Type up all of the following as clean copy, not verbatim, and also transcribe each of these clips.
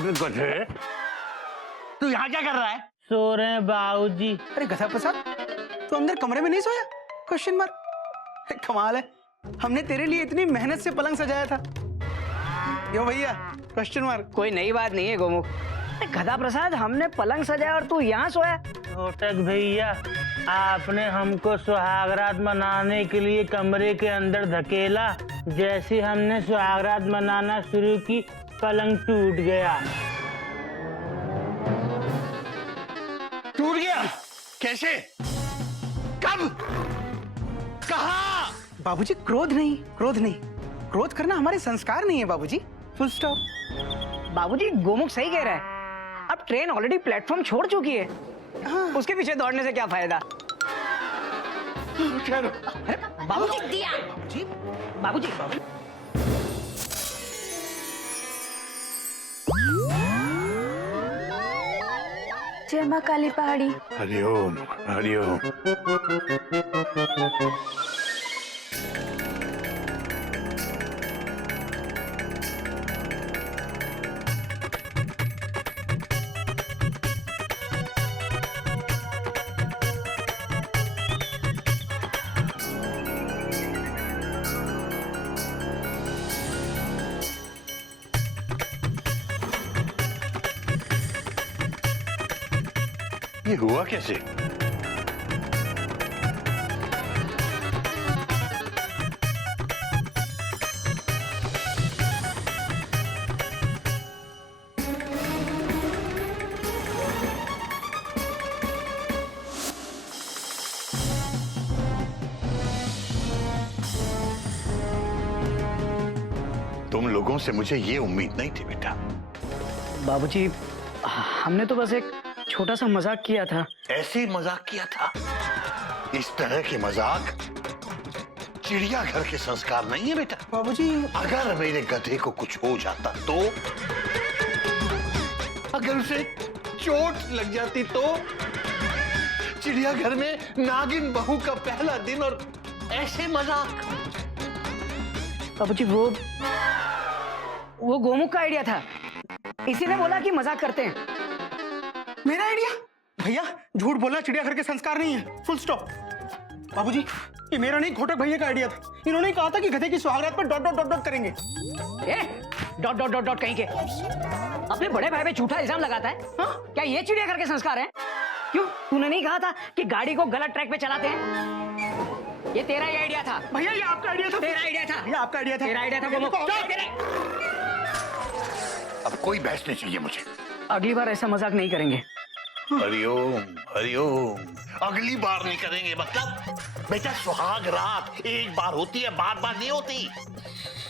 अबे गधे, तू यहाँ क्या कर रहा है? सो रहे हैं बाबूजी। अरे गधा प्रसाद, तू अंदर कमरे में नहीं सोया? Question mark. कमाल है, हमने तेरे लिए इतनी मेहनत से पलंग सजाया था। यो भैया, क्वेश्चन मार्क। कोई नई बात नहीं है गोमुख। गधा प्रसाद, हमने पलंग सजाया और तू यहाँ सोया? घोटक भैया, आपने हमको सुहागरात मनाने के लिए कमरे के अंदर धकेला। जैसे हमने सुहागरात मनाना शुरू की, पलंग टूट गया। टूट गया? कैसे? कब? कहाँ? बाबूजी क्रोध नहीं, क्रोध नहीं। क्रोध करना हमारे संस्कार नहीं है बाबूजी। Full stop. बाबूजी, गोमुख सही कह रहा है। अब ट्रेन ऑलरेडी प्लेटफॉर्म छोड़ चुकी है। हाँ। उसके पीछे दौड़ने से क्या फायदा? चलो। अरे बाबूजी, दिया। बाबूजी, बाबूजी। जय माँ काली पहाड़ी। हरिओम हरिओम। ये हुआ कैसे? तुम लोगों से मुझे ये उम्मीद नहीं थी बेटा। बाबूजी, हमने तो बस एक छोटा सा मजाक किया था। ऐसे मजाक किया था? इस तरह के मजाक चिड़ियाघर के संस्कार नहीं है बेटा। बाबूजी, अगर मेरे गधे को कुछ हो जाता तो, अगर उसे चोट लग जाती तो, चिड़ियाघर में नागिन बहू का पहला दिन और ऐसे मजाक। बाबूजी, वो गोमुख का आइडिया था। इसी ने बोला कि मजाक करते हैं। मेरा आइडिया? भैया, झूठ बोलना चिड़ियाघर के संस्कार नहीं है। Full stop. बाबूजी, ये मेरा नहीं, घोटक भैया का आइडिया था। इन्होंने कहा था कि गधे की सुहागरात पर डॉट डॉट डॉट डॉट करेंगे। डॉट डॉट डॉट डॉट कहीं के अपने बड़े भाई पे झूठा इल्जाम लगाता है? हाँ? क्या ये चिड़ियाघर के संस्कार हैं? क्यों, तूने नहीं कहा था कि गाड़ी को गलत ट्रैक पे चलाते हैं? ये तेरा ही आइडिया था। भैया, ये आपका आइडिया था। तेरा आइडिया था। ये आपका आइडिया था। तेरा आइडिया था गोमुख। अब कोई बहस नहीं चाहिए मुझे। अगली बार ऐसा मजाक नहीं करेंगे। हरिओम हरिओम। अगली बार नहीं करेंगे मतलब? बेटा, सुहाग रात एक बार होती है, बार बार नहीं होती।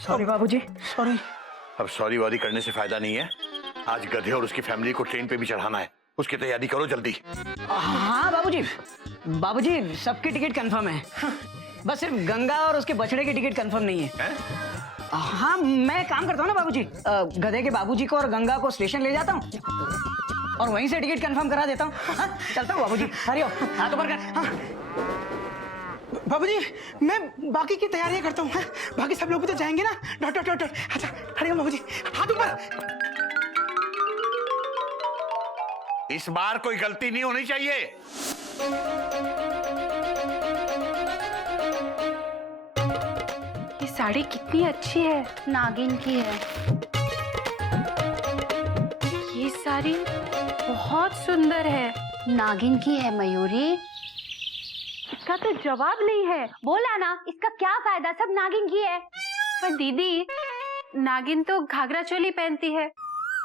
सॉरी बाबूजी। सॉरी। अब सॉरी वारी करने से फायदा नहीं है। आज गधे और उसकी फैमिली को ट्रेन पे भी चढ़ाना है। उसकी तैयारी करो जल्दी। हाँ बाबूजी, बाबूजी सबकी टिकट कंफर्म है। बस सिर्फ गंगा और उसके बछड़े की टिकट कंफर्म नहीं है। हाँ, मैं काम करता हूँ ना बाबूजी, गधे के बाबूजी को और गंगा को स्टेशन ले जाता हूँ और वहीं से टिकट कंफर्म करा देता हूँ। हाँ, चलता हूँ बाबूजी। हरिओम, हाथ ऊपर कर। हाँ। बाबूजी, मैं बाकी की तैयारियां करता हूँ। बाकी सब लोग भी तो जाएंगे ना। Dot dot dot dot. अच्छा, हरिओम बाबूजी, हाथ ऊपर। इस बार कोई गलती नहीं होनी चाहिए। ये साड़ी कितनी अच्छी है, नागिन की है। ये साड़ी बहुत सुंदर है, नागिन की है मयूरी। इसका तो जवाब नहीं है। बोला ना, इसका क्या फायदा, सब नागिन की है। पर दीदी, नागिन तो घाघरा चोली पहनती है,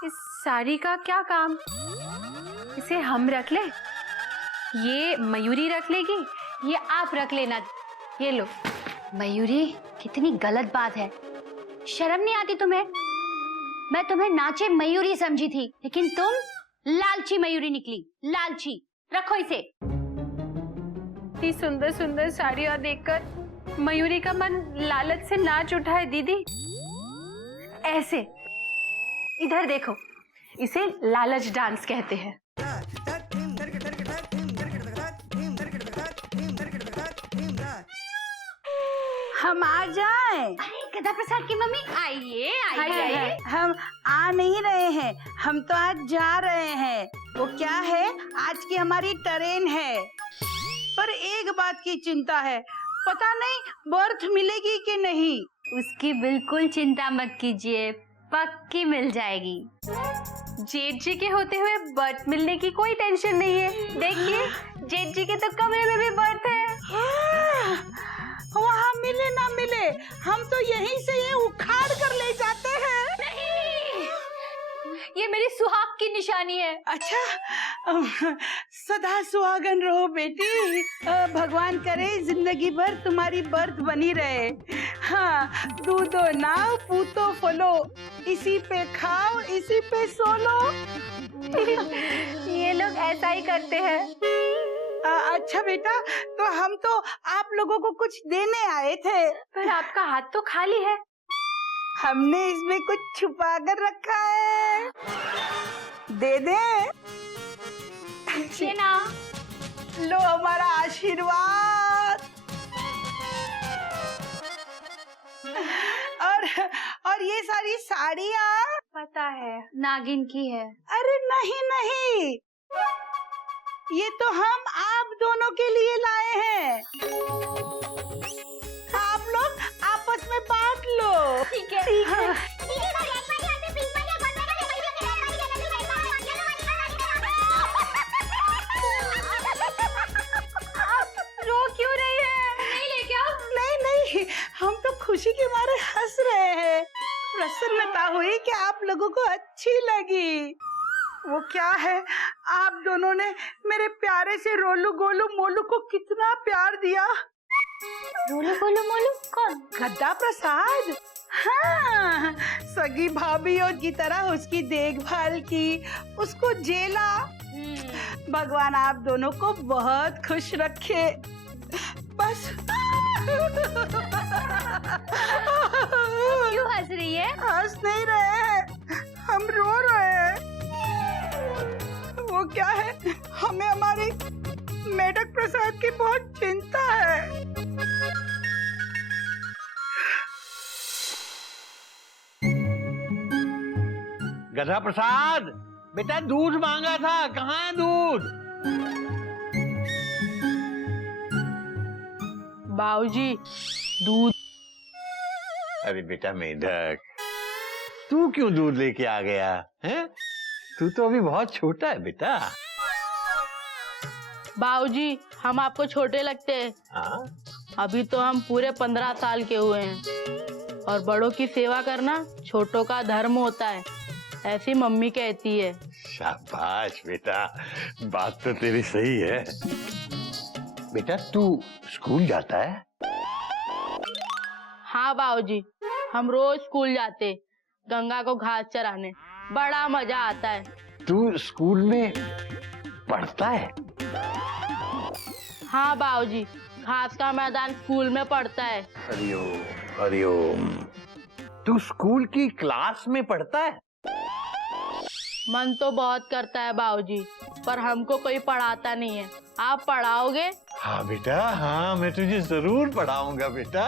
इस साड़ी का क्या काम? इसे हम रख ले, ये मयूरी रख लेगी, ये आप रख लेना। ये लो। मयूरी, कितनी गलत बात है, शर्म नहीं आती तुम्हें? मैं तुम्हें नाचे मयूरी समझी थी, लेकिन तुम लालची मयूरी निकली। लालची। रखो इसे। इतनी सुंदर सुंदर साड़ियां देखकर मयूरी का मन लालच से नाच उठा है दीदी। ऐसे, इधर देखो, इसे लालच डांस कहते हैं। हम आ जाएं? अरे गधा प्रसाद की मम्मी, आइए आइए आइए। हम आ नहीं रहे हैं, हम तो आज जा रहे हैं। वो क्या है, आज की हमारी ट्रेन है। पर एक बात की चिंता है, पता नहीं बर्थ मिलेगी कि नहीं। उसकी बिल्कुल चिंता मत कीजिए, पक्की मिल जाएगी। जेठ जी के होते हुए बर्थ मिलने की कोई टेंशन नहीं है। देखिए, जेठ जी के तो कमरे में भी बर्थ है। वहाँ मिले ना मिले, हम तो यहीं से ये उखाड़ कर ले जाते हैं। नहीं, ये मेरी सुहाग की निशानी है। अच्छा, सदा सुहागन रहो बेटी। भगवान करे जिंदगी भर तुम्हारी बर्थ बनी रहे। हाँ, दूधो नाव पूतो फलो, इसी पे खाओ इसी पे सोलो। ये लोग ऐसा ही करते हैं। अच्छा बेटा, तो हम तो आप लोगों को कुछ देने आए थे। पर आपका हाथ तो खाली है। हमने इसमें कुछ छुपा कर रखा है, दे दे। ये ना, लो हमारा आशीर्वाद। और ये सारी साड़ियाँ पता है नागिन की है। अरे नहीं नहीं, ये तो हम आप दोनों के लिए लाए हैं। आप लोग आपस में बांट लो। ठीक है, ठीक है। आप रो क्यों रही है? नहीं ले क्या? नहीं नहीं, हम तो खुशी के मारे हंस रहे हैं। प्रसन्नता हुई कि आप लोगों को अच्छी लगी। वो क्या है, आप दोनों ने मेरे प्यारे से रोलू गोलू मोलू को कितना प्यार दिया। रोलू गोलू मोलू कौन? गद्दा प्रसाद। हाँ, सगी भाभीयों की तरह उसकी देखभाल की, उसको जेला। भगवान आप दोनों को बहुत खुश रखे। बस। क्यों हंस रही है? हंस नहीं रहे हैं, हम रो रहे हैं। वो क्या है, हमें हमारे मेढक प्रसाद की बहुत चिंता है। गधा प्रसाद, बेटा दूध मांगा था, कहाँ है दूध? बाबूजी, दूध। अरे बेटा मेढक, तू क्यों दूध लेके आ गया है? तू तो अभी बहुत छोटा है बेटा। बाबूजी, हम आपको छोटे लगते हैं। हाँ? अभी तो हम पूरे 15 साल के हुए हैं और बड़ों की सेवा करना छोटों का धर्म होता है, ऐसी मम्मी कहती है। शाबाश बेटा, बात तो तेरी सही है। बेटा तू स्कूल जाता है? हाँ बाबूजी, हम रोज स्कूल जाते, गंगा को घास चराने, बड़ा मजा आता है। तू स्कूल में पढ़ता है? हाँ बाबूजी, घास का मैदान स्कूल में पड़ता है। हरिओम हरिओम। तू स्कूल की क्लास में पढ़ता है? मन तो बहुत करता है बाबूजी, पर हमको कोई पढ़ाता नहीं है। आप पढ़ाओगे? हाँ बेटा, हाँ मैं तुझे जरूर पढ़ाऊंगा बेटा।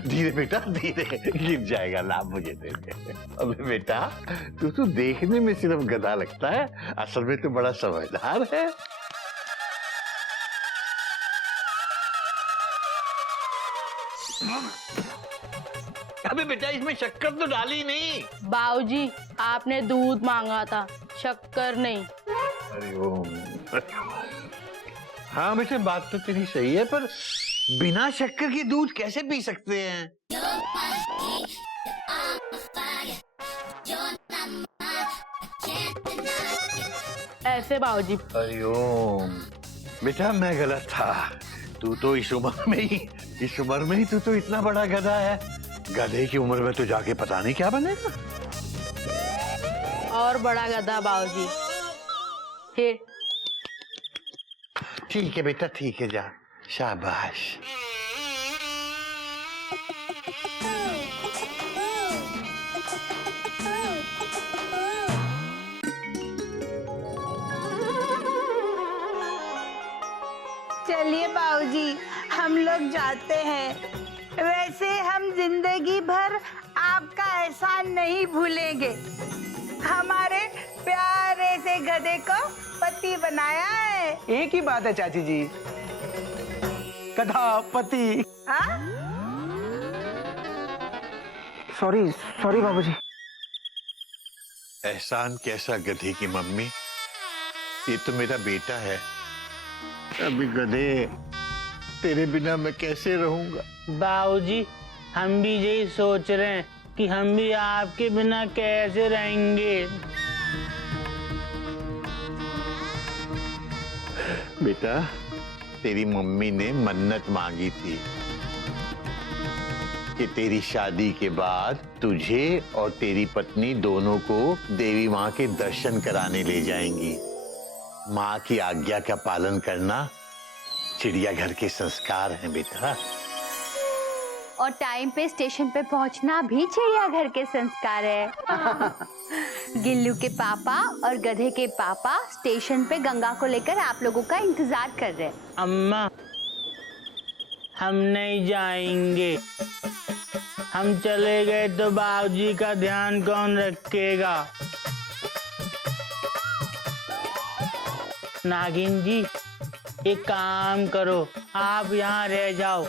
धीरे बेटा धीरे, गिर जाएगा, लाभ मुझे दे दे। अबे बेटा, तू तो देखने में सिर्फ गधा लगता है, असल में तो बड़ा समझदार है। अबे बेटा, इसमें शक्कर तो डाली नहीं। बाबूजी, आपने दूध मांगा था, शक्कर नहीं। हरिओम। हाँ बेटे, बात तो तेरी सही है, पर बिना शक्कर के दूध कैसे पी सकते हैं? ऐसे बाबूजी। हरिओम। बेटा मैं गलत था, तू तो इस उम्र में ही तू तो इतना बड़ा गधा है। गधे की उम्र में तो जाके पता नहीं क्या बनेगा। और बड़ा गधा बाबूजी। हे, ठीक है बेटा, ठीक है, जा, शाबाश। चलिए बाबूजी, हम लोग जाते हैं। वैसे हम जिंदगी भर आपका एहसान नहीं भूलेंगे। गधे को पति बनाया है। एक ही बात है चाची जी, गधा पति। हाँ? सॉरी सॉरी बाबूजी। एहसान कैसा गधे की मम्मी, ये तो मेरा बेटा है। अभी गधे, तेरे बिना मैं कैसे रहूंगा। बाबूजी हम भी यही सोच रहे हैं कि हम भी आपके बिना कैसे रहेंगे। बेटा, तेरी मम्मी ने मन्नत मांगी थी कि तेरी शादी के बाद तुझे और तेरी पत्नी दोनों को देवी माँ के दर्शन कराने ले जाएंगी। माँ की आज्ञा का पालन करना चिड़ियाघर के संस्कार हैं बेटा। और टाइम पे स्टेशन पे पहुंचना भी चिड़ियाघर के संस्कार है। गिल्लू के पापा और गधे के पापा स्टेशन पे गंगा को लेकर आप लोगों का इंतजार कर रहे हैं। अम्मा हम नहीं जाएंगे, हम चले गए तो बाबूजी का ध्यान कौन रखेगा। नागिन जी एक काम करो, आप यहाँ रह जाओ,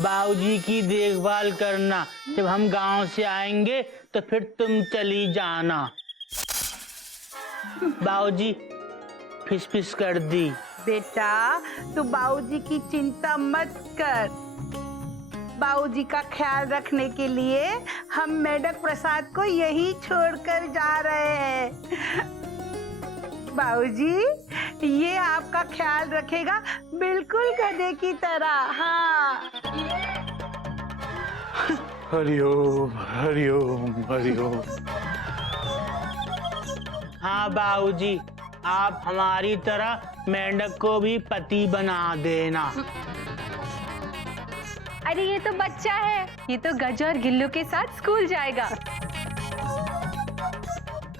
बाबूजी की देखभाल करना। जब हम गांव से आएंगे तो फिर तुम चली जाना। बाबूजी फिस कर दी। बेटा तू बाबूजी की चिंता मत कर, बाबूजी का ख्याल रखने के लिए हम मेढक प्रसाद को यही छोड़कर जा रहे हैं। बाबूजी ये आपका ख्याल रखेगा बिल्कुल गधे की तरह। हाँ हरिओम हरिओम हरिओम। हाँ बाबूजी आप हमारी तरह मेंढक को भी पति बना देना। अरे ये तो बच्चा है, ये तो गज और गिल्लू के साथ स्कूल जाएगा।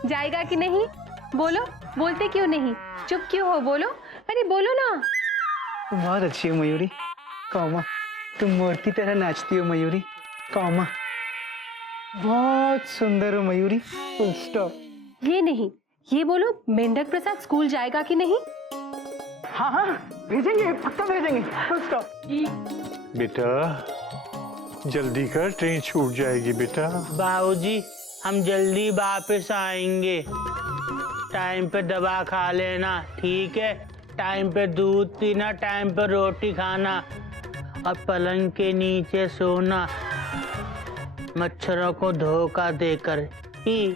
जाएगा कि नहीं? बोलो, बोलते क्यों नहीं? चुप क्यों हो? बोलो, अरे बोलो ना। बहुत अच्छी हो मयूरी। कौमा, तुम मोर की तरह नाचती हो मयूरी। कौमा, बहुत सुंदर हो मयूरी। Full stop. ये नहीं, ये बोलो मेंढक प्रसाद स्कूल जाएगा कि नहीं? हाँ हाँ भेजेंगे, पक्का भेजेंगे। Full stop. बेटा जल्दी कर, ट्रेन छूट जाएगी बेटा। बाबूजी हम जल्दी वापस आएंगे, टाइम पे दवा खा लेना, ठीक है? टाइम पे दूध पीना, टाइम पे रोटी खाना और पलंग के नीचे सोना, मच्छरों को धोखा देकर ही।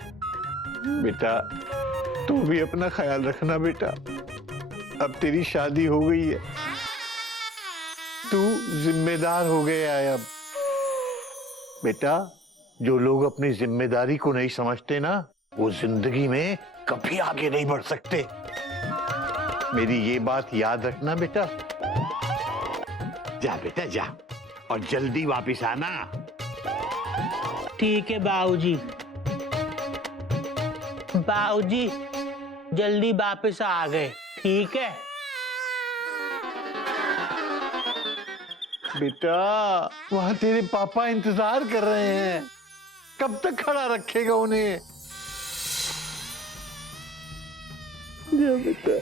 बेटा तू भी अपना ख्याल रखना बेटा, अब तेरी शादी हो गई है, तू जिम्मेदार हो गया है अब। बेटा जो लोग अपनी जिम्मेदारी को नहीं समझते ना, वो जिंदगी में कभी आगे नहीं बढ़ सकते। मेरी ये बात याद रखना बेटा। जा बेटा जा, और जल्दी वापस आना। ठीक है बाबूजी। बाबूजी जल्दी वापस आ गए, ठीक है? बेटा वहां तेरे पापा इंतजार कर रहे हैं, कब तक खड़ा रखेगा उन्हें? जा बेटा।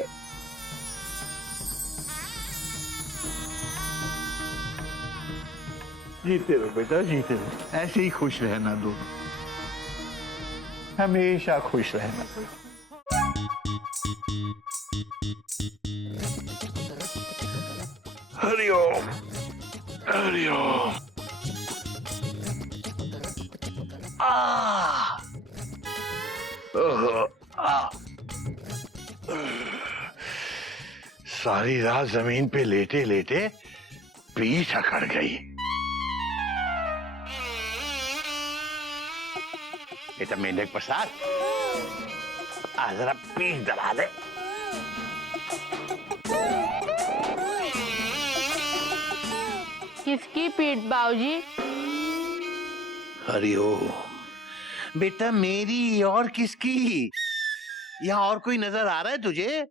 जीते रहो बेटा, जीते रहो, ऐसे ही खुश रहना दोनों, हमेशा खुश रहना। हरिओम हरिओम। सारी रात जमीन पे लेटे लेटे पीठ अकड़ गई। बेटा मेंढक प्रसाद, आ जरा पीठ दबा दे। किसकी पीठ बाबूजी? हरिओम। बेटा मेरी और किसकी? यहाँ और कोई नजर आ रहा है तुझे?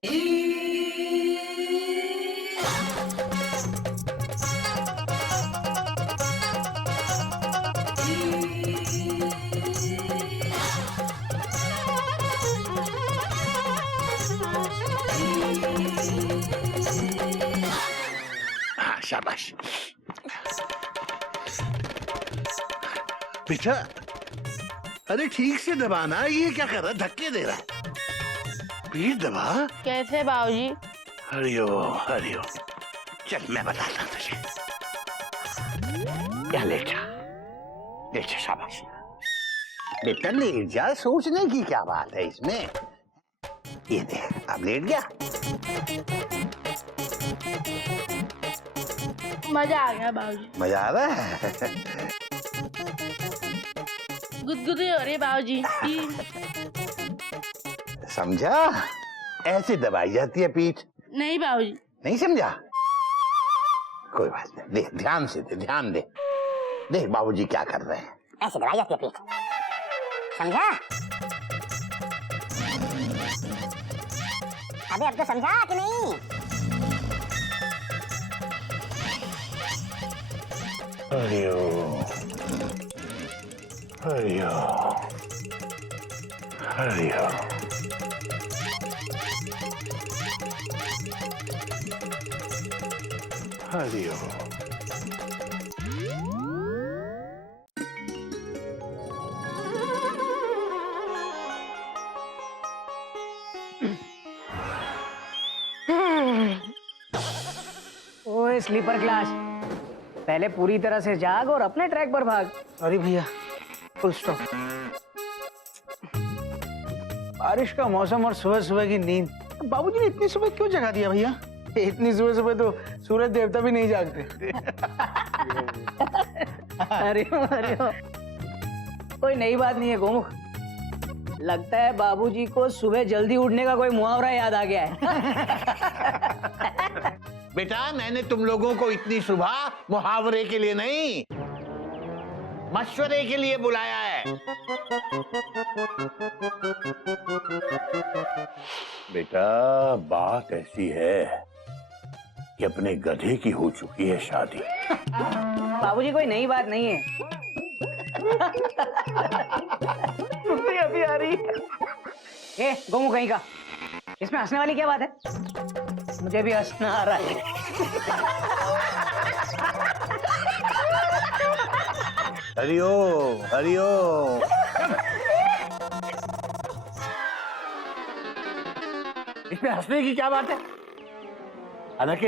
शाबाश। बेटा अरे ठीक से दबाना, ये क्या कर रहा है, धक्के दे रहा है। पीठ दबा। कैसे बाबूजी? हरिओम हरिओम। चल मैं बताता हूँ तुझे। या लेट जा, लेट जा, शाबाश। बेटा लेट जा, सोचने की क्या बात है इसमें। ये देख अब लेट गया। मजा आ गया बाबूजी। मजा आ रहा है। गुदगुदी हो रही है बाबूजी। समझा, ऐसे दबाई जाती है पीठ। नहीं बाबूजी। नहीं समझा, कोई बात नहीं। देख ध्यान से दे, ध्यान दे। देख बाबूजी क्या कर रहे हैं। ऐसे दबाई जाती है पीठ, समझा? अबे अब तो समझा कि नहीं? हरिओम हरिओम हरिओम। हरिओम। ओए स्लीपर क्लास, पहले पूरी तरह से जाग और अपने ट्रैक पर भाग। सॉरी भैया, फुल स्टॉप। बारिश का मौसम और सुबह सुबह की नींद। बाबूजी ने इतनी सुबह क्यों जगा दिया भैया? इतनी सुबह सुबह तो सूरज देवता भी नहीं जागते। अरे अरे कोई नई बात नहीं है गोमुख। लगता है बाबूजी को सुबह जल्दी उठने का कोई मुहावरा याद आ गया है। बेटा मैंने तुम लोगों को इतनी सुबह मुहावरे के लिए नहीं, मशवरे के लिए बुलाया है। बेटा बात ऐसी है कि अपने गधे की हो चुकी है शादी। बाबूजी कोई नई बात नहीं है। अभी आ रही है। ए गोमू कहीं का, इसमें हंसने वाली क्या बात है? मुझे भी हंसना आ रहा है। हरिओम हरिओम। इसमें हंसने की क्या बात है? हालांकि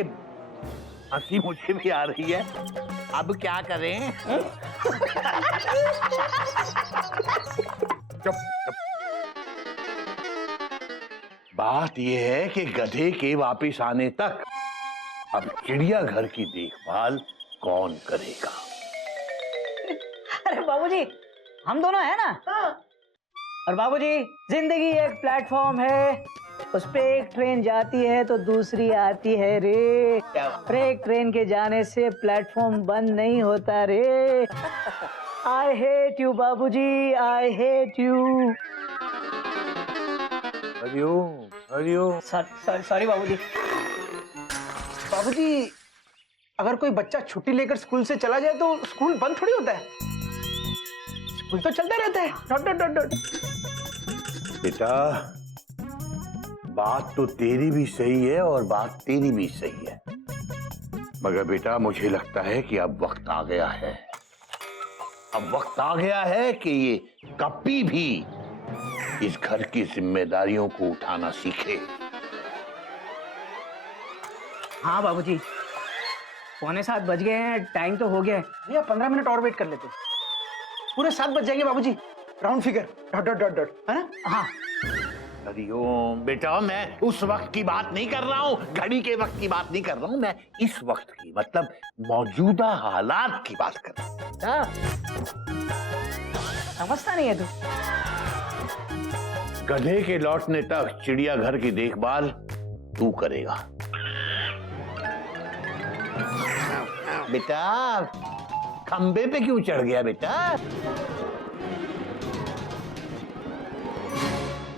हंसी मुझे भी आ रही है, अब क्या करें? चुप चुप। बात यह है कि गधे के वापिस आने तक अब चिड़ियाघर की देखभाल कौन करेगा? अरे बाबूजी हम दोनों है ना। और बाबूजी जिंदगी एक प्लेटफॉर्म है, उस पे एक ट्रेन जाती है तो दूसरी आती है रे। और एक ट्रेन के जाने से प्लेटफॉर्म बंद नहीं होता रे। आई हेट यू बाबूजी, I hate you. Hariom Hariom. Sorry बाबूजी। बाबूजी अगर कोई बच्चा छुट्टी लेकर स्कूल से चला जाए तो स्कूल बंद थोड़ी होता है, स्कूल तो चलता रहता है। Dot dot dot dot. बेटा बात तो तेरी भी सही है और बात तेरी भी सही है, मगर बेटा मुझे लगता है कि अब वक्त आ गया है, अब वक्त आ गया है कि ये कप्पी भी इस घर की जिम्मेदारियों को उठाना सीखे। हाँ बाबूजी 6:45 बज गए हैं, टाइम तो हो गया है। भैया 15 मिनट और वेट कर लेते हैं, पूरे 7 बज जाएंगे बाबूजी। Round figure dot dot dot dot, है ना? हाँ हरिओम। बेटा मैं उस वक्त की बात नहीं कर रहा हूँ, घड़ी के वक्त की बात नहीं कर रहा हूँ, मैं इस वक्त की मतलब मौजूदा हालात की बात कर रहा हूँ। समझता नहीं है तू। गधे के लौटने तक चिड़ियाघर की देखभाल तू करेगा। बेटा खंबे पे क्यों चढ़ गया बेटा?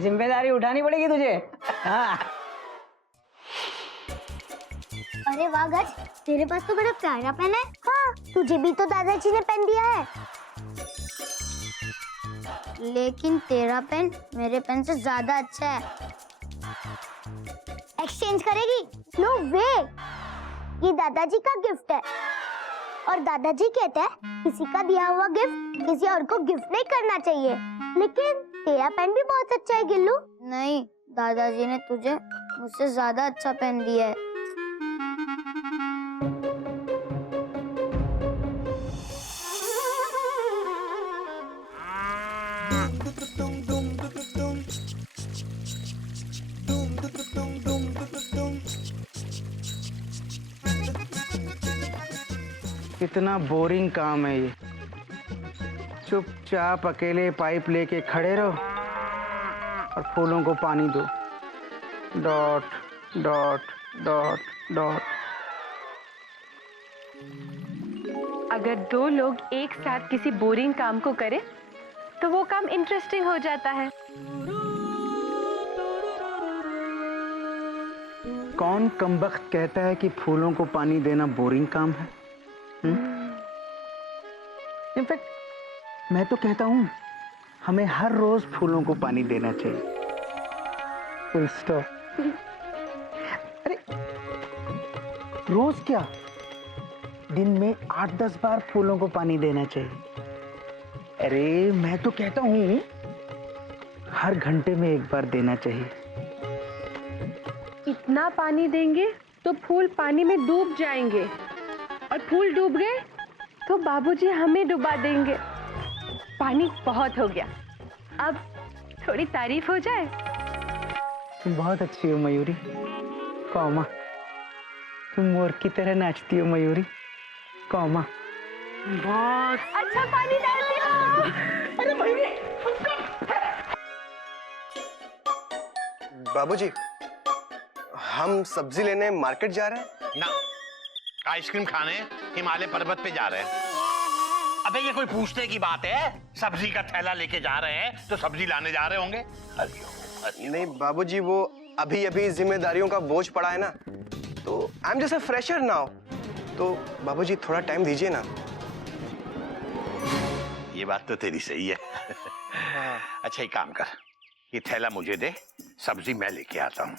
जिम्मेदारी उठानी पड़ेगी तुझे। हाँ। अरे वाह गज, तेरे पास तो बड़ा प्यारा पेन है। हाँ, तुझे भी तो दादाजी ने पेन दिया है। लेकिन तेरा पेन मेरे पेन से ज्यादा अच्छा है। एक्सचेंज करेगी? नो वे। ये दादाजी का गिफ्ट है और दादाजी कहते हैं किसी का दिया हुआ गिफ्ट किसी और को गिफ्ट नहीं करना चाहिए। लेकिन तेरा पेन भी बहुत अच्छा है गिल्लू। नहीं, दादाजी ने तुझे मुझसे ज्यादा अच्छा पेन दिया है। कितना बोरिंग काम है ये। चुपचाप अकेले पाइप लेके खड़े रहो और फूलों को पानी दो। Dot dot dot dot. अगर दो लोग एक साथ किसी बोरिंग काम को करें तो वो काम इंटरेस्टिंग हो जाता है। कौन कमबख्त कहता है कि फूलों को पानी देना बोरिंग काम है? इनफैक्ट मैं तो कहता हूँ हमें हर रोज फूलों को पानी देना चाहिए। Full stop. अरे रोज क्या, दिन में 8-10 बार फूलों को पानी देना चाहिए। अरे मैं तो कहता हूँ हर घंटे में एक बार देना चाहिए। इतना पानी देंगे तो फूल पानी में डूब जाएंगे और फूल डूब गए तो बाबूजी हमें डुबा देंगे। पानी बहुत हो गया, अब थोड़ी तारीफ हो जाए। तुम बहुत अच्छी हो मयूरी। कौमा, तुम मोर की तरह नाचती हो मयूरी। कौमा, बहुत अच्छा पानी डालती हो। अरे मयूरी। बाबूजी, हम सब्जी लेने मार्केट जा रहे हैं ना, आइसक्रीम खाने हिमालय पर्वत पे जा रहे हैं। अबे ये कोई पूछने की बात है? सब्जी का थैला लेके जा रहे हैं तो सब्जी लाने जा रहे होंगे। नहीं बाबूजी, वो अभी अभी जिम्मेदारियों का बोझ पड़ा है ना, तो I am just a fresher now. तो बाबूजी थोड़ा टाइम दीजिए ना। ये बात तो तेरी सही है। अच्छा एक काम कर, ये थैला मुझे दे, सब्जी मैं लेके आता हूँ।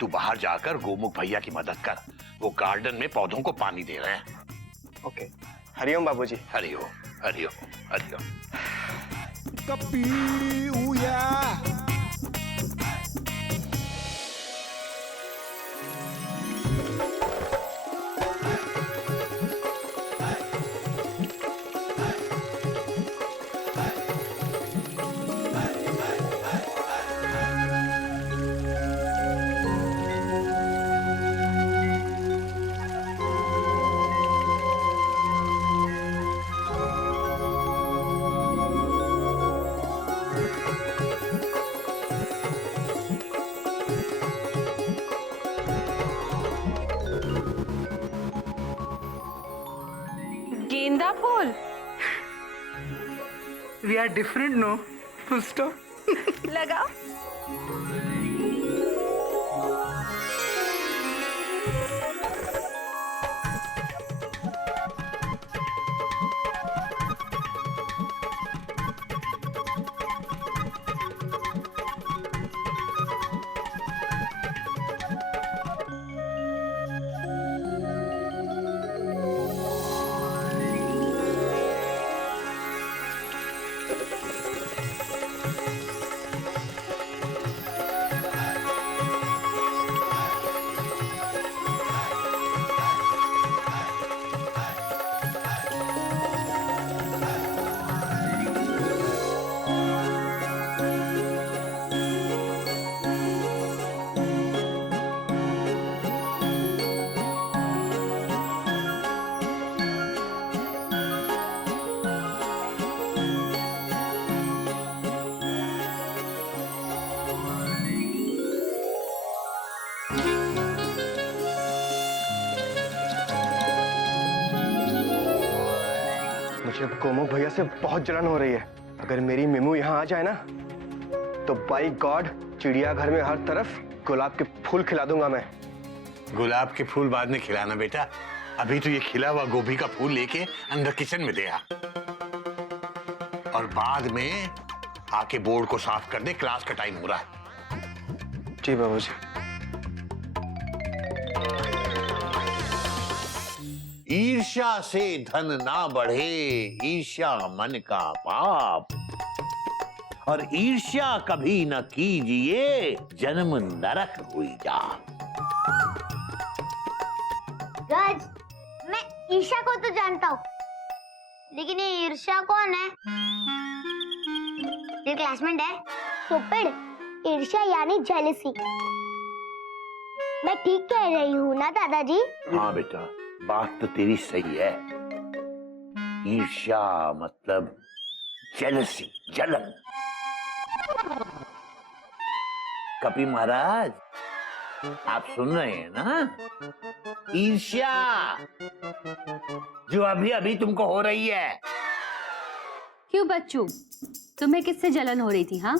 तू बाहर जाकर गोमुख भैया की मदद कर, वो गार्डन में पौधों को पानी दे रहे हैं। ओके, हरिओम बाबूजी। हरिओम हरिओम हरिओम। गेंदा फूल we are different no. Full stop. लगाओ। मुझे गोमुख भैया से बहुत जलन हो रही है। अगर मेरी मीमू यहाँ आ जाए ना, तो बाई गॉड चिड़ियाघर में हर तरफ गुलाब के फूल खिला दूंगा मैं। गुलाब के फूल बाद में खिलाना बेटा, अभी तो ये खिला हुआ गोभी का फूल लेके अंदर किचन में दे आ, और बाद में आके बोर्ड को साफ कर दे, क्लास का टाइम हो रहा है। जी बाबूजी। ईर्ष्या से धन ना बढ़े, ईर्ष्या मन का पाप, और ईर्ष्या कभी न कीजिए, जन्म नरक हुई जा। गज, मैं ईर्ष्या को तो जानता हूँ, लेकिन ये ईर्ष्या कौन है? ये क्लासमेट है। सुपिड़, ईर्ष्या यानी जेलसी। मैं ठीक कह रही हूँ ना दादाजी? हाँ बेटा, बात तो तेरी सही है। ईर्ष्या मतलब जेलसी, जलन। कपी महाराज, आप सुन रहे हैं ना? ईर्ष्या जो अभी अभी तुमको हो रही है। क्यों बच्चों, तुम्हें किससे जलन हो रही थी? हाँ,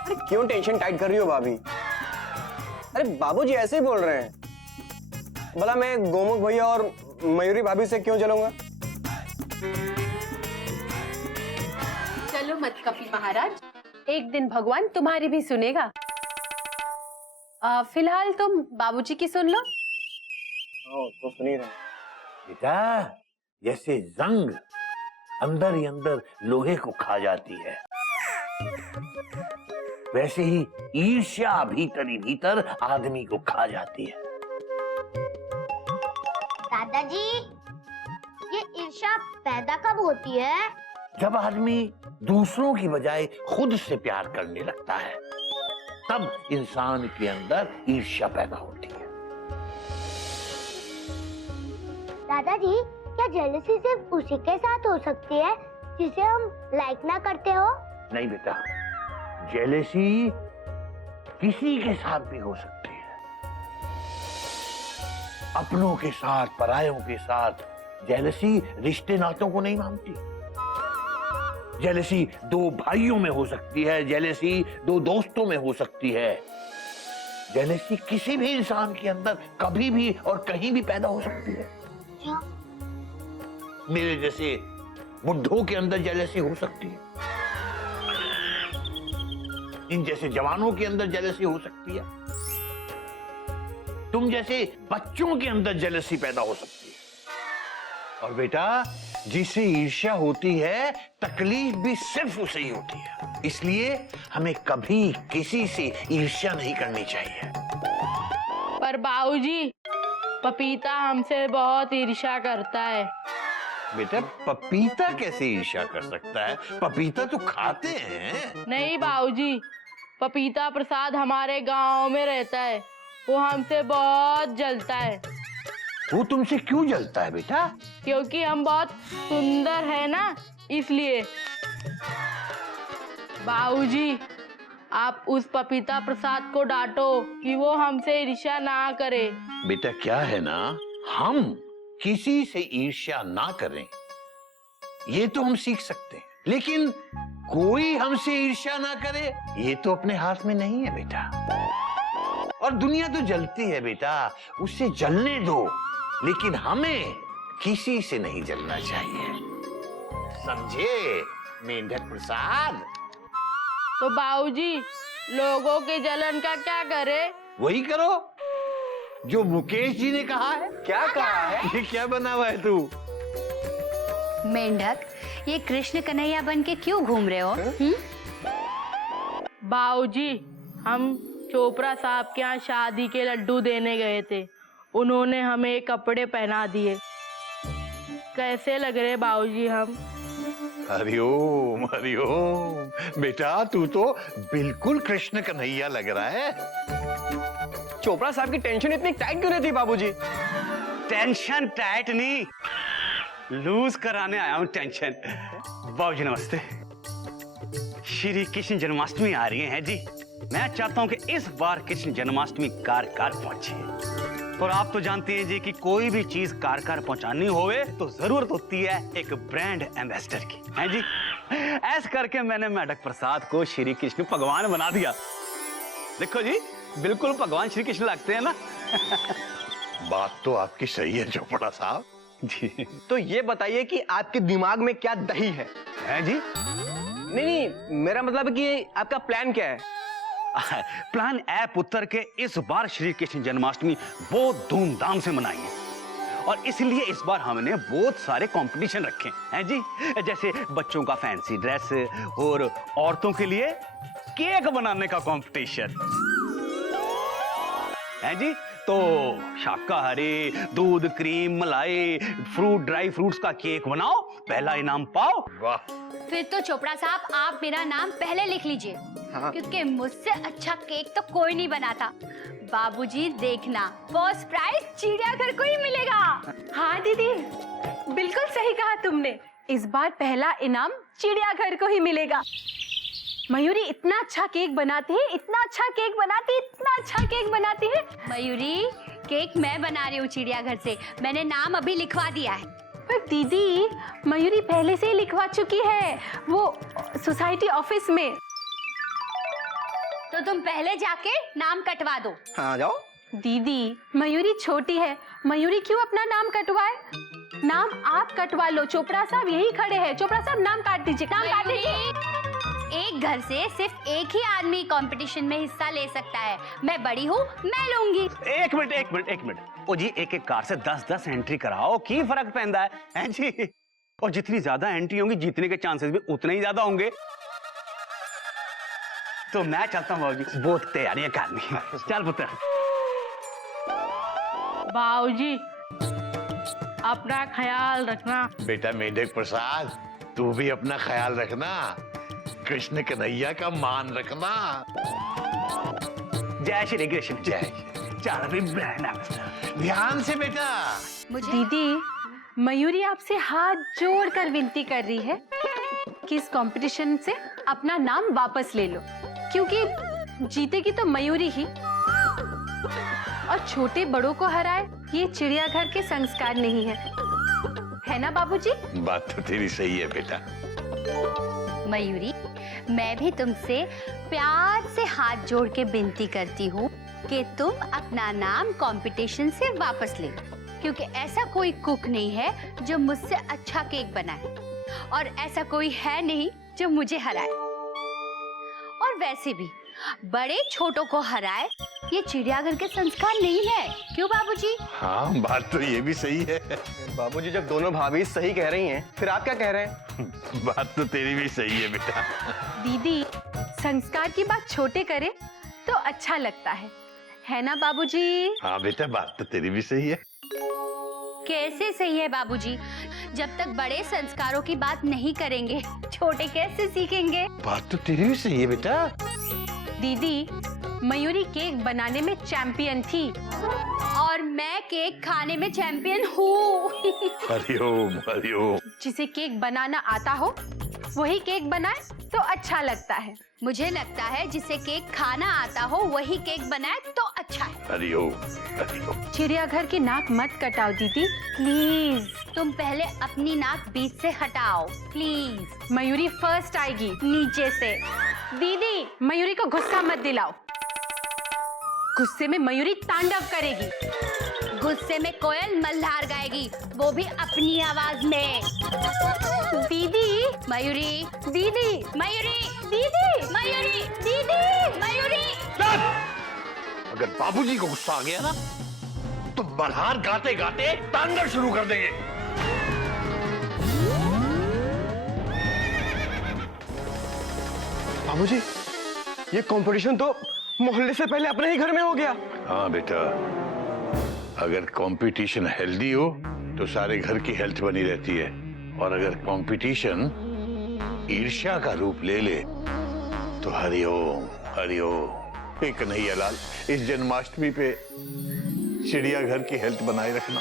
अरे क्यों टेंशन टाइट कर रही हो भाभी? अरे बाबूजी ऐसे ही बोल रहे हैं। भला मैं गोमुख भैया और मयूरी भाभी से क्यों जलूंगा? चलो मत कपी महाराज, एक दिन भगवान तुम्हारी भी सुनेगा। फिलहाल तुम बाबूजी की सुन लो। तो सुन ही रहे। बेटा, जैसे जंग अंदर ही अंदर लोहे को खा जाती है, वैसे ही ईर्ष्या भीतर ही भीतर आदमी को खा जाती है। दादाजी, ये ईर्ष्या पैदा कब होती है? जब आदमी दूसरों की बजाय खुद से प्यार करने लगता है, तब इंसान के अंदर ईर्ष्या पैदा होती है। दादाजी, क्या जेलसी सिर्फ उसी के साथ हो सकती है जिसे हम लाइक ना करते हो? नहीं बेटा, जेलेसी किसी के साथ भी हो सकती है। अपनों के साथ, परायों के साथ जेलसी रिश्ते नातों को नहीं मानती। जेलसी दो भाइयों में हो सकती है, जेलसी दो दोस्तों में हो सकती है। जेलसी किसी भी इंसान के अंदर कभी भी और कहीं भी पैदा हो सकती है। मेरे जैसे बुड्ढों के अंदर जेलसी हो सकती है, इन जैसे जवानों के अंदर जेलसी हो सकती है, तुम जैसे बच्चों के अंदर जेलसी पैदा हो सकती है। और बेटा, जिसे ईर्ष्या होती है, तकलीफ भी सिर्फ उसे ही होती है। इसलिए हमें कभी किसी से ईर्ष्या नहीं करनी चाहिए। पर बाबूजी, पपीता हमसे बहुत ईर्ष्या करता है। बेटा, पपीता कैसे ईर्ष्या कर सकता है? पपीता तो खाते हैं। नहीं बाबूजी, पपीता प्रसाद हमारे गांव में रहता है, वो हमसे बहुत जलता है। वो तुमसे क्यों जलता है बेटा? क्योंकि हम बहुत सुंदर है ना, इसलिए। बाबूजी, आप उस पपीता प्रसाद को डांटो कि वो हमसे ईर्ष्या ना करे। बेटा क्या है ना, हम किसी से ईर्ष्या ना करें, ये तो हम सीख सकते हैं, लेकिन कोई हमसे ईर्ष्या ना करे, ये तो अपने हाथ में नहीं है बेटा। और दुनिया तो जलती है बेटा, उससे जलने दो, लेकिन हमें किसी से नहीं जलना चाहिए, समझे मेंढक प्रसाद? तो बाबूजी, लोगों के जलन का क्या करे? वही करो जो मुकेश जी ने कहा है। क्या कहा है? ये क्या बना हुआ है तू? मेंढक, ये कृष्ण कन्हैया बन के क्यों घूम रहे हो? बाबूजी, हम चोपड़ा साहब के यहाँ शादी के लड्डू देने गए थे, उन्होंने हमें कपड़े पहना दिए। कैसे लग रहे बाबूजी हम? हरिओम हरिओम। बेटा, तू तो बिल्कुल कृष्ण कन्हैया लग रहा है। चोपड़ा साहब की टेंशन इतनी टाइट क्यों रहती बाबूजी? टेंशन टाइट नहीं, लूज कराने आया हूँ टेंशन। बाबूजी नमस्ते। श्री कृष्ण जन्माष्टमी आ रही है जी। मैं चाहता हूँ कि इस बार कृष्ण जन्माष्टमी कार पहुंचे। और आप तो जानते हैं जी कि कोई भी चीज कार पहुंचानी होवे तो जरूरत होती है एक ब्रांड एम्बेसडर की, हैं जी। ऐसे करके मैंने मेंढक प्रसाद को श्री कृष्ण भगवान बना दिया। देखो जी, बिल्कुल भगवान श्री कृष्ण लगते हैं ना। बात तो आपकी सही है चोपड़ा साहब जी। तो ये बताइए कि आपके दिमाग में क्या दही है? हैं जी? नहीं, मेरा मतलब है कि आपका प्लान क्या है? प्लान ए पुत्र के इस बार श्री कृष्ण जन्माष्टमी बहुत धूमधाम से मनाएंगे और इसलिए इस बार हमने बहुत सारे कंपटीशन रखे हैं जी। जैसे बच्चों का फैंसी ड्रेस और औरतों के लिए केक बनाने का कंपटीशन है जी। तो शाकाहारी दूध क्रीम मलाई फ्रूट ड्राई फ्रूट्स का केक बनाओ, पहला इनाम पाओ। वाह, फिर तो चोपड़ा साहब आप मेरा नाम पहले लिख लीजिए, क्योंकि मुझसे अच्छा केक तो कोई नहीं बनाता। बाबूजी देखना, फर्स्ट प्राइज चिड़ियाघर को ही मिलेगा। हाँ दीदी, बिल्कुल सही कहा तुमने। इस बार पहला इनाम चिड़ियाघर को ही मिलेगा। मयूरी इतना अच्छा केक बनाती है, इतना अच्छा केक बनाती है, इतना अच्छा केक बनाती है। मयूरी, केक मैं बना रही हूँ चिड़ियाघर से, मैंने नाम अभी लिखवा दिया है। पर दीदी, मयूरी पहले से ही लिखवा चुकी है, वो सोसाइटी ऑफिस में। तो तुम पहले जाके नाम कटवा दो। हाँ जाओ। दीदी, मयूरी छोटी है, मयूरी क्यों अपना नाम कटवाए? नाम आप कटवा लो। चोपड़ा साहब यही खड़े हैं। चोपड़ा साहब नाम काट दीजिए, नाम काट दीजिए। एक घर से सिर्फ एक ही आदमी कंपटीशन में हिस्सा ले सकता है। मैं बड़ी हूँ, मैं लूंगी। एक मिनट ओ जी, एक कार से 10-10 एंट्री कराओ, की फर्क पैंदा है जी। और जितनी ज्यादा एंट्री होंगी जीतने के चांसेस भी उतने ही ज्यादा होंगे। तो मैं चलता हूँ बाबूजी, बहुत तैयारियां करनी है। चल पुत्र। बाबूजी अपना ख्याल रखना। बेटा मेढक प्रसाद, तू भी अपना ख्याल रखना, कृष्ण कन्हैया का मान रखना। जय श्री कृष्ण। जय। चल अभी ध्यान से बेटा। दीदी, मयूरी आपसे हाथ जोड़कर विनती कर रही है कि इस कंपटीशन से अपना नाम वापस ले लो, क्योंकि जीतेगी तो मयूरी ही, और छोटे बड़ों को हराए ये चिड़ियाघर के संस्कार नहीं है ना बाबूजी? बात तो तेरी सही है बेटा। मयूरी, मैं भी तुमसे प्यार से हाथ जोड़ के विनती करती हूँ कि तुम अपना नाम कंपटीशन से वापस ले लो, क्योंकि ऐसा कोई कुक नहीं है जो मुझसे अच्छा केक बनाए, और ऐसा कोई है नहीं जो मुझे हराए। और वैसे भी बड़े छोटों को हराए ये चिड़ियाघर के संस्कार नहीं है, क्यों बाबूजी? हाँ, बात तो ये भी सही है। बाबूजी, जब दोनों भाभी सही कह रही हैं, फिर आप क्या कह रहे हैं? बात तो तेरी भी सही है बेटा। दीदी, संस्कार की बात छोटे करे तो अच्छा लगता है ना बाबूजी? हाँ बेटा, बात तो तेरी भी सही है। कैसे सही है बाबूजी? जब तक बड़े संस्कारों की बात नहीं करेंगे, छोटे कैसे सीखेंगे? बात तो तेरी भी सही है बेटा। दीदी, मयूरी केक बनाने में चैंपियन थी, और मैं केक खाने में चैंपियन हूँ। हरिओम हरिओम। जिसे केक बनाना आता हो वही केक बनाए तो अच्छा लगता है। मुझे लगता है जिसे केक खाना आता हो वही केक बनाए तो अच्छा है। हरिओम हरिओम। चिड़ियाघर की नाक मत कटाओ दीदी, प्लीज। तुम पहले अपनी नाक बीच से हटाओ, प्लीज। मयूरी फर्स्ट आएगी नीचे से। दीदी, मयूरी को गुस्सा मत दिलाओ, गुस्से में मयूरी तांडव करेगी। गुस्से में कोयल मल्हार गाएगी, वो भी अपनी आवाज में। दीदी, मयूरी, दीदी, मयूरी, दीदी, मयूरी, दीदी, मयूरी। अगर बाबूजी को गुस्सा आ गया ना, तो मल्हार गाते गाते तांडव शुरू कर देंगे। बाबूजी, ये कंपटीशन तो मोहल्ले से पहले अपने ही घर में हो गया। हाँ बेटा, अगर कंपटीशन हेल्दी हो तो सारे घर की हेल्थ बनी रहती है, और अगर कंपटीशन ईर्ष्या का रूप ले ले तो हरिओम हरिओम। कन्हैया लाल, इस जन्माष्टमी पे चिड़ियाघर की हेल्थ बनाए रखना।